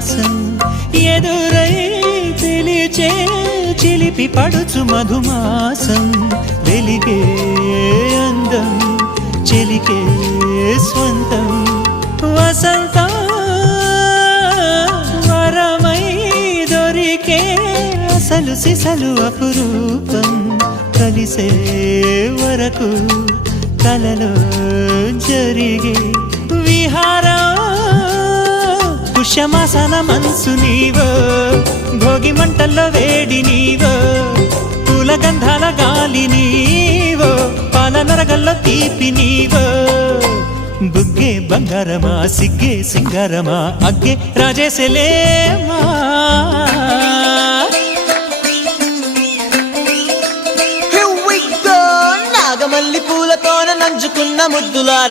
విలాసం ఎదురై పిలిచే చిలిపి పడుచు మధుమాసం వెలిగే అందం చెలికే స్వంతం వసంతం వరమై దొరికే అసలు సిసలు అపురూపం కలిసే వరకు కలలో జరిగే విహారం పుష్యమాసన మనసు నీవో భోగి మంటల్లో వేడి నీవో పూల గంధాల గాలి నీవో పాల నరగల్లో తీపి నీవో బుగ్గే బంగారమా సిగ్గే సింగారమా అగ్గే రాజేసలేమా నాగమల్లి పూలతోన నంచుకున్న ముద్దులా